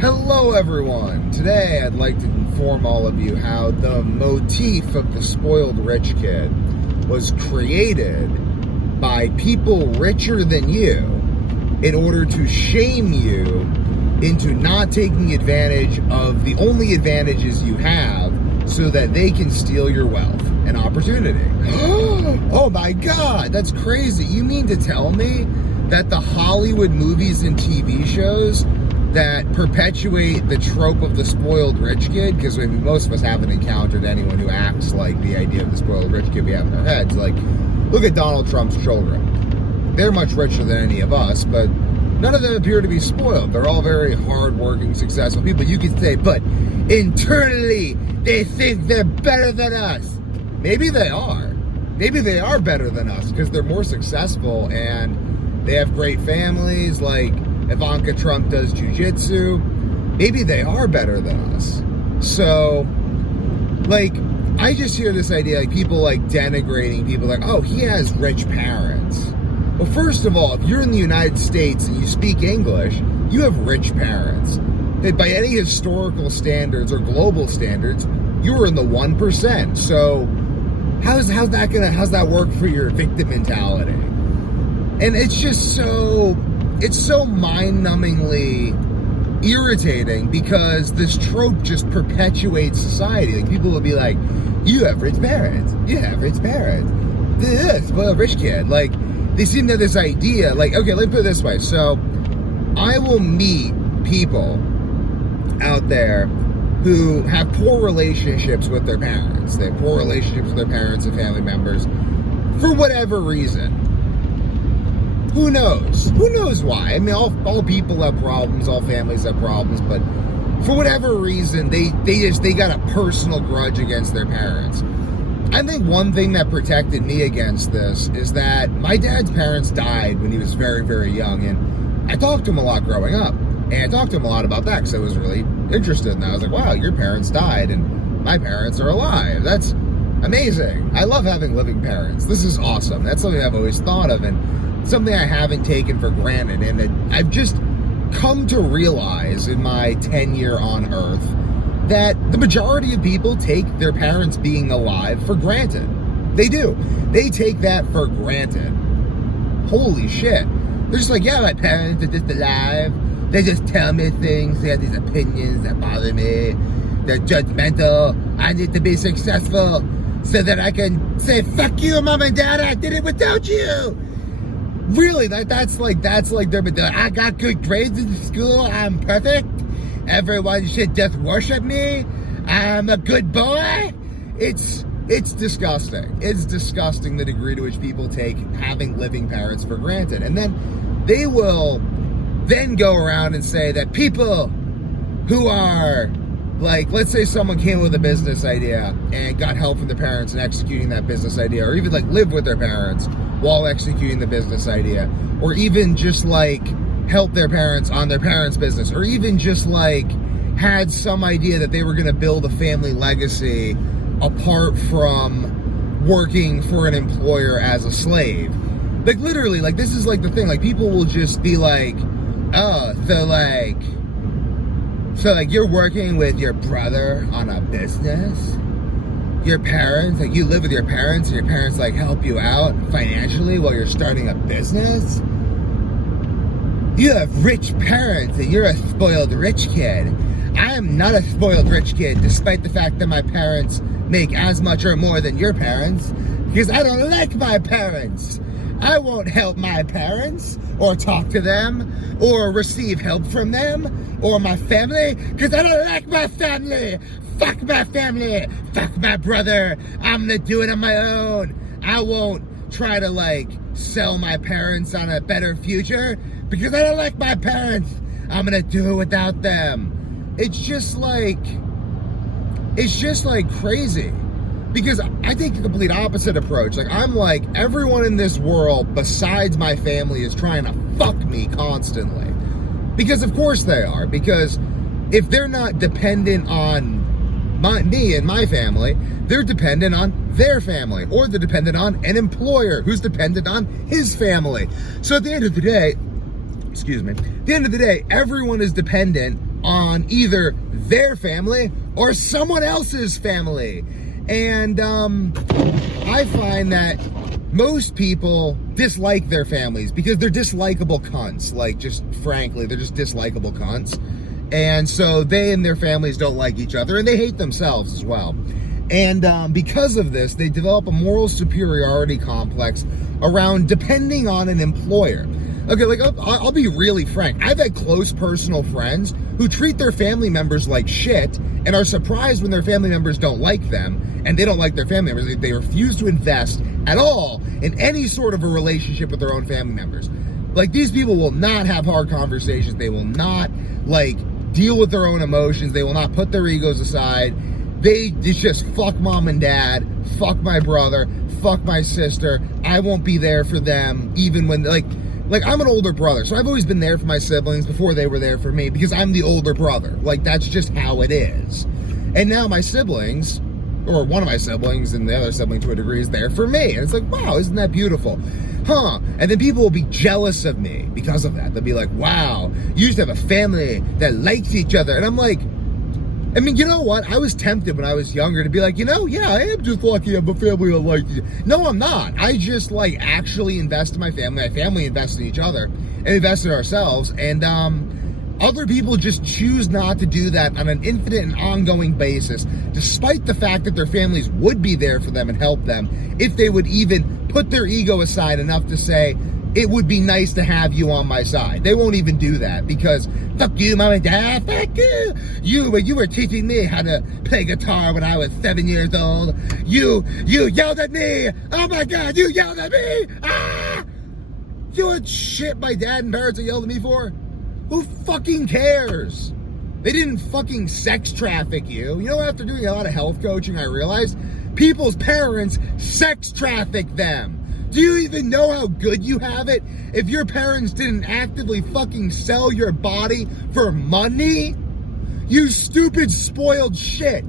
Hello everyone! Today I'd like to inform all of you how the motif of the spoiled rich kid was created by people richer than you in order to shame you into not taking advantage of the only advantages you have so that they can steal your wealth and opportunity. Oh my God, that's crazy. You mean to tell me that the Hollywood movies and TV shows that perpetuate the trope of the spoiled rich kid, because most of us haven't encountered anyone who acts like the idea of the spoiled rich kid we have in our heads. Like, look at Donald Trump's children. They're much richer than any of us, but none of them appear to be spoiled. They're all very hardworking, successful people. You could say, but internally, they think they're better than us. Maybe they are. Maybe they are better than us because they're more successful and they have great families. Like, Ivanka Trump does jujitsu. Maybe they are better than us. So, like, I just hear this idea, like, people, like, denigrating people, like, oh, he has rich parents. Well, first of all, if you're in the United States and you speak English, you have rich parents. That by any historical standards or global standards, you are in the 1%. So, how's that work for your victim mentality? And it's just so mind-numbingly irritating because this trope just perpetuates society. Like, people will be like, you have rich parents. You have rich parents. This, well, a rich kid. Like, they seem to have this idea. Like, okay, let me put it this way. So, I will meet people out there who have poor relationships with their parents. They have poor relationships with their parents and family members for whatever reason. Who knows? Who knows why? I mean, all people have problems, all families have problems, but for whatever reason, they got a personal grudge against their parents. I think one thing that protected me against this is that my dad's parents died when he was very, very young, and I talked to him a lot growing up, and I talked to him a lot about that because I was really interested in that. I was like, wow, your parents died, and my parents are alive. That's amazing. I love having living parents. This is awesome. That's something I've always thought of, and something I haven't taken for granted, and that I've just come to realize in my tenure on Earth that the majority of people take their parents being alive for granted. They do. They take that for granted. Holy shit. They're just like, yeah, my parents are just alive. They just tell me things. They have these opinions that bother me. They're judgmental. I need to be successful so that I can say, fuck you, mom and dad, I did it without you. Really, that's like their, I got good grades in school, I'm perfect, everyone should just worship me, I'm a good boy. It's disgusting. It's disgusting the degree to which people take having living parents for granted. And then they will then go around and say that people who are, like, let's say someone came with a business idea and got help from their parents in executing that business idea, or even, like, live with their parents while executing the business idea, or even just, like, help their parents on their parents' business, or even just, like, had some idea that they were going to build a family legacy apart from working for an employer as a slave. Like, literally, like, this is, like, the thing. Like, people will just be like, oh, so, like, you're working with your brother on a business? Your parents, like, you live with your parents and your parents, like, help you out financially while you're starting a business? You have rich parents and you're a spoiled rich kid. I am not a spoiled rich kid, despite the fact that my parents make as much or more than your parents, because I don't like my parents. I won't help my parents or talk to them or receive help from them or my family because I don't like my family. Fuck my family. Fuck my brother. I'm gonna do it on my own. I won't try to, like, sell my parents on a better future because I don't like my parents. I'm gonna do it without them. It's just like crazy. Because I take the complete opposite approach. Like, I'm like, everyone in this world besides my family is trying to fuck me constantly. Because of course they are. Because if they're not dependent on me and my family, they're dependent on their family. Or they're dependent on an employer who's dependent on his family. So at the end of the day, everyone is dependent on either their family or someone else's family. And I find that most people dislike their families because they're dislikable cunts. Like, just frankly, they're just dislikable cunts. And so they and their families don't like each other, and they hate themselves as well. And because of this, they develop a moral superiority complex around depending on an employer. Okay, like, I'll be really frank. I've had close personal friends who treat their family members like shit and are surprised when their family members don't like them, and they don't like their family members. They refuse to invest at all in any sort of a relationship with their own family members. Like, these people will not have hard conversations. They will not, like, deal with their own emotions. They will not put their egos aside. It's just fuck mom and dad, fuck my brother, fuck my sister. I won't be there for them even when, like I'm an older brother, so I've always been there for my siblings before they were there for me because I'm the older brother. Like, that's just how it is. And now my siblings, or one of my siblings and the other sibling to a degree, is there for me. And it's like, wow, isn't that beautiful? Huh? And then people will be jealous of me because of that. They'll be like, wow, you used to have a family that likes each other. And I'm like, I mean, you know what? I was tempted when I was younger to be like, yeah, I am just lucky I have a family that likes you. No, I'm not. I just, like, actually invest in my family. My family invests in each other and invest in ourselves. And other people just choose not to do that on an infinite and ongoing basis, despite the fact that their families would be there for them and help them if they would even put their ego aside enough to say, it would be nice to have you on my side. They won't even do that because, fuck you, mom and dad, fuck you. You were teaching me how to play guitar when I was 7 years old. You yelled at me. Oh my God, you yelled at me. Ah! You know what shit my dad and parents yelled at me for? Who fucking cares? They didn't fucking sex traffic you. You know, after doing a lot of health coaching, I realized people's parents sex traffic them. Do you even know how good you have it if your parents didn't actively fucking sell your body for money? You stupid, spoiled shit.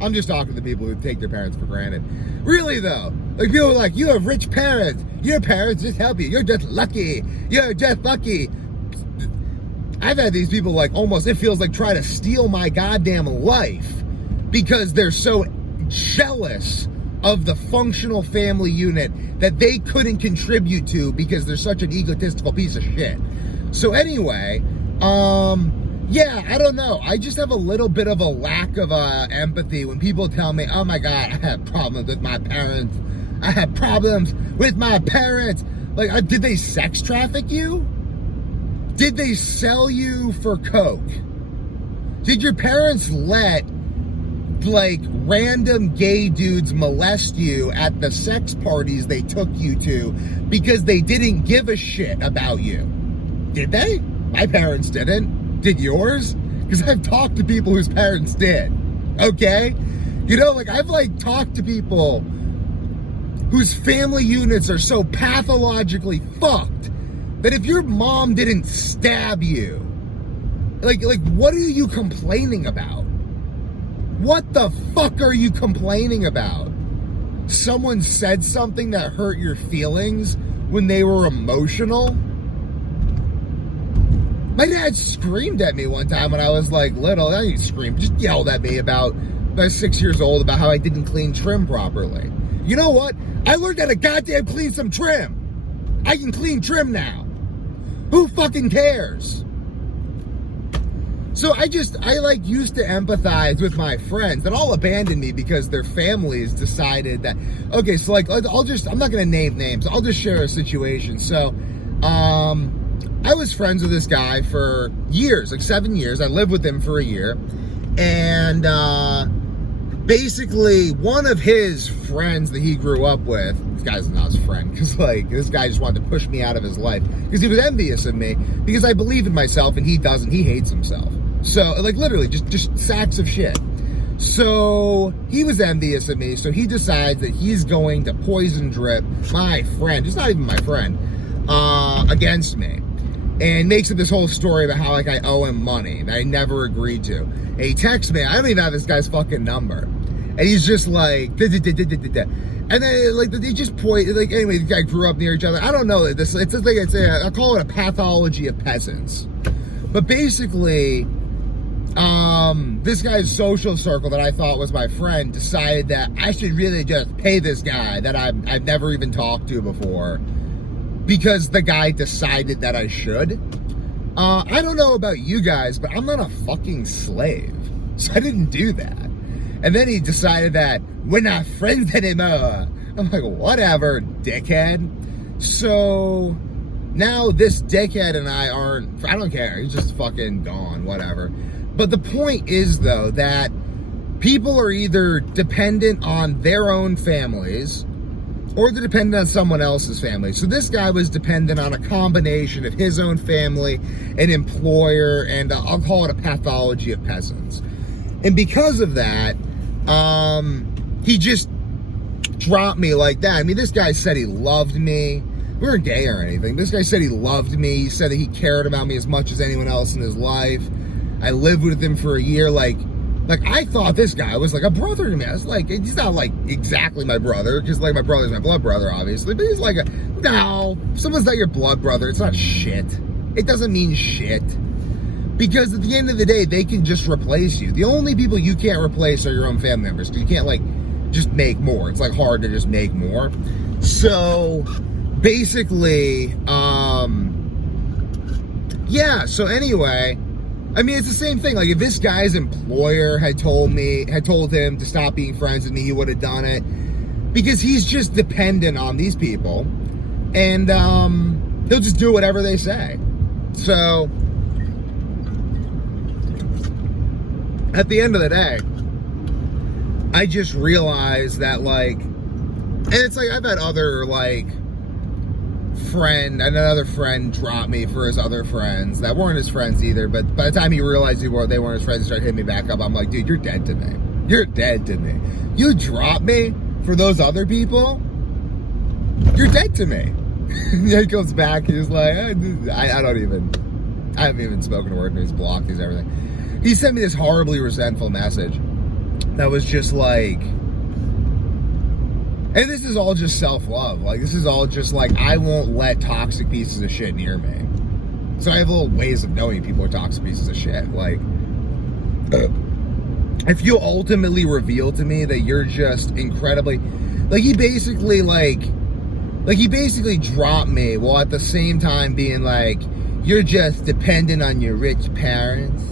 I'm just talking to the people who take their parents for granted. Really, though. Like, people are like, you have rich parents. Your parents just help you. You're just lucky. You're just lucky. I've had these people, like, almost, it feels like, try to steal my goddamn life because they're so jealous of the functional family unit that they couldn't contribute to because they're such an egotistical piece of shit. So anyway, yeah, I don't know. I just have a little bit of a lack of empathy when people tell me, oh my God, I have problems with my parents. I have problems with my parents. Like, did they sex traffic you? Did they sell you for coke? Did your parents let, like, random gay dudes molest you at the sex parties they took you to because they didn't give a shit about you? Did they? My parents didn't. Did yours? Because I've talked to people whose parents did. Okay? You know, like, I've, like, talked to people whose family units are so pathologically fucked that if your mom didn't stab you, like, what are you complaining about? What the fuck are you complaining about? Someone said something that hurt your feelings when they were emotional? My dad screamed at me one time when I was, like, little. I didn't scream, just yelled at me about 6 years old about how I didn't clean trim properly. You know what? I learned how to goddamn clean some trim. I can clean trim now. Who fucking cares? So I used to empathize with my friends that all abandoned me because their families decided that, okay, so, like, I'm not going to name names. I'll just share a situation. So, I was friends with this guy for years, like 7 years. I lived with him for a year. And, basically one of his friends that he grew up with, this guy's not his friend, because, like, this guy just wanted to push me out of his life because he was envious of me because I believe in myself and he doesn't. He hates himself. So, like, literally just sacks of shit. So he was envious of me, so he decides that he's going to poison drip my friend, it's not even my friend, against me, and makes up this whole story about how, like, I owe him money that I never agreed to. And he texts me, I don't even have this guy's fucking number, and he's just like, and then, like, they just point, like, anyway, the guy grew up near each other. I don't know, it's like, I call it a pathology of peasants. But basically, this guy's social circle that I thought was my friend decided that I should really just pay this guy that I've never even talked to before, because the guy decided that I should. I don't know about you guys, but I'm not a fucking slave, so I didn't do that. And then he decided that we're not friends anymore. I'm like, whatever, dickhead. So now this dickhead and I don't care. He's just fucking gone, whatever. But the point is, though, that people are either dependent on their own families or they're dependent on someone else's family. So this guy was dependent on a combination of his own family, an employer, and I'll call it a pathology of peasants. And because of that, he just dropped me like that. I mean, this guy said he loved me. We weren't gay or anything. This guy said he loved me. He said that he cared about me as much as anyone else in his life. I lived with him for a year. Like I thought this guy was like a brother to me. I was like, he's not like exactly my brother, because like my brother's my blood brother, obviously. But he's like no, if someone's not your blood brother, it's not shit. It doesn't mean shit. Because at the end of the day, they can just replace you. The only people you can't replace are your own family members. You can't like just make more. It's like hard to just make more. So basically, yeah, so anyway, I mean, it's the same thing. Like, if this guy's employer had told him to stop being friends with me, he would have done it. Because he's just dependent on these people. And he'll just do whatever they say. So at the end of the day, I just realized that, like, and it's like, I've had other, like, another friend drop me for his other friends that weren't his friends either, but by the time he realized they weren't his friends and started hitting me back up, I'm like, dude, you're dead to me. You're dead to me. You drop me for those other people, you're dead to me. He goes back, he's like, I haven't even spoken a word to him, he's blocked, he's everything. He sent me this horribly resentful message that was just like, and this is all just self-love. Like, this is all just like, I won't let toxic pieces of shit near me. So I have little ways of knowing people are toxic pieces of shit. Like, if you ultimately reveal to me that you're just incredibly, like, he basically dropped me while at the same time being like, you're just dependent on your rich parents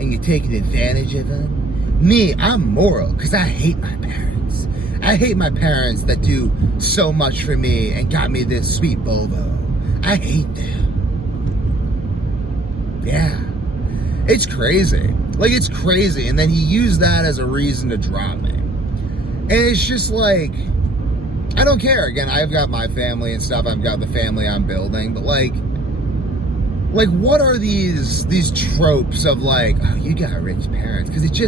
and you're taking advantage of them. Me, I'm moral because I hate my parents. I hate my parents that do so much for me and got me this sweet Volvo. I hate them. Yeah. It's crazy. Like, it's crazy. And then he used that as a reason to drop me. And it's just like, I don't care. Again, I've got my family and stuff. I've got the family I'm building. But like what are these tropes of like, oh, you got rich parents? Because it's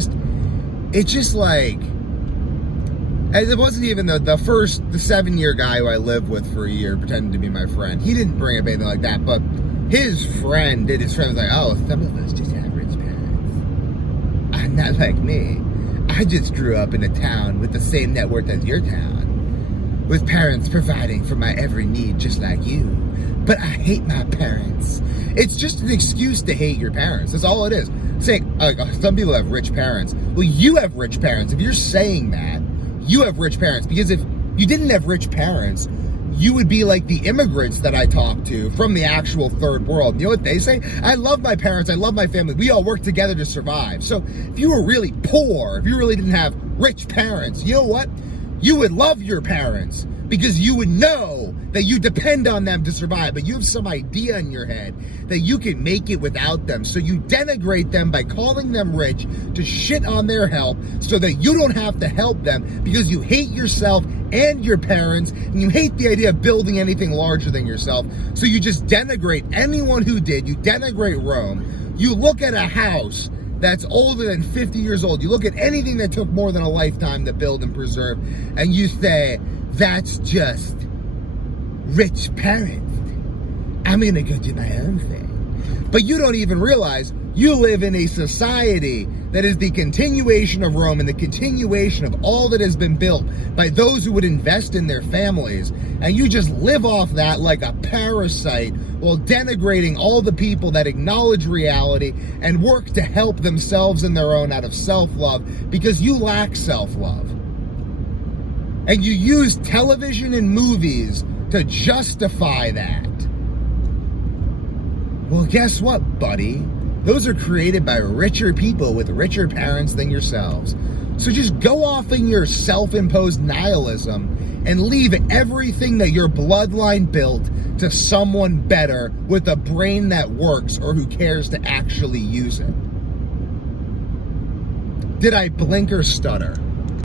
just like, and it wasn't even the 7-year guy who I lived with for a year pretending to be my friend. He didn't bring up anything like that, but his friend did. His friend was like, oh, some of us just have rich parents. I'm not like me. I just grew up in a town with the same net worth as your town, with parents providing for my every need just like you. But I hate my parents. It's just an excuse to hate your parents. That's all it is. Saying, some people have rich parents. Well, you have rich parents. If you're saying that, you have rich parents. Because if you didn't have rich parents, you would be like the immigrants that I talk to from the actual third world. You know what they say? I love my parents. I love my family. We all work together to survive. So if you were really poor, if you really didn't have rich parents, you know what? You would love your parents because you would know that you depend on them to survive, but you have some idea in your head that you can make it without them. So you denigrate them by calling them rich to shit on their help so that you don't have to help them because you hate yourself and your parents, and you hate the idea of building anything larger than yourself. So you just denigrate anyone who did. You denigrate Rome. You look at a house that's older than 50 years old. You look at anything that took more than a lifetime to build and preserve, and you say, that's just rich parents. I'm gonna go do my own thing. But you don't even realize you live in a society that is the continuation of Rome and the continuation of all that has been built by those who would invest in their families, and you just live off that like a parasite while denigrating all the people that acknowledge reality and work to help themselves and their own out of self-love because you lack self-love. And you use television and movies to justify that. Well, guess what, buddy? Those are created by richer people with richer parents than yourselves. So just go off in your self-imposed nihilism and leave everything that your bloodline built to someone better with a brain that works or who cares to actually use it. Did I blink or stutter?